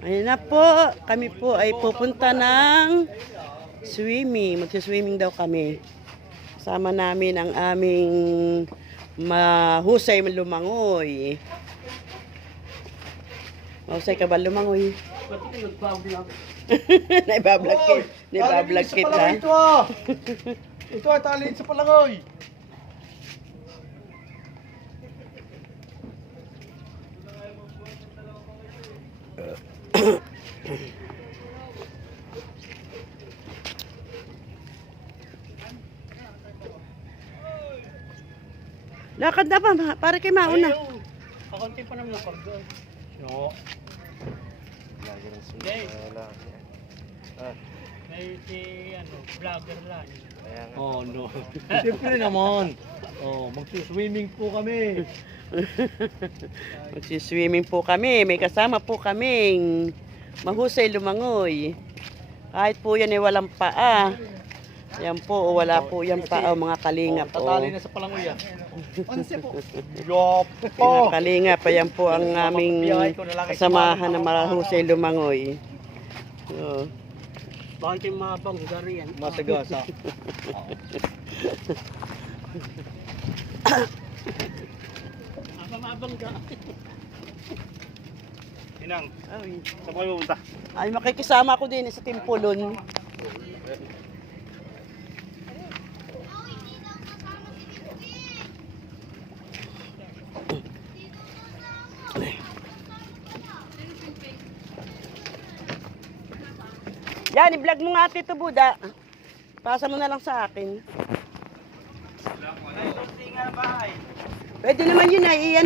Ayun na po, kami po ay pupunta ng swimming. Magsiswimming daw kami. Kasama namin ang aming mahusay lumangoy. Mahusay ka ba lumangoy? Naibablog kit. Naibablog kit ha. Ito ah. Ito ay talin sa palangoy. Lakad na ba? Para kay mauna. Kakunti pa naman ang karga. No. Hindi. May si vlogger lang. Oh no. Siyempre naman. Oh, magsuswimming po kami. Magsiswimming po kami. May kasama po kaming mahusay lumangoy. Kahit po yan ay walang paa. Yan po, wala po yan paa, mga kalingap. Tatali na sa palangoy ah. Onse po. Mga Yopo. kalingap, ayan po ang aming kasamahan na mahusay lumangoy. So, Bakit yung mga banggar yan? Masagasa. Apa mabangga? Inang, ay, saan kayo pupunta? ay, makikisama ko din sa Timpulon. Yan, i-vlog mo nga Tito Buda. Pasa mo na lang sa akin. Pwede naman yun ay iyan.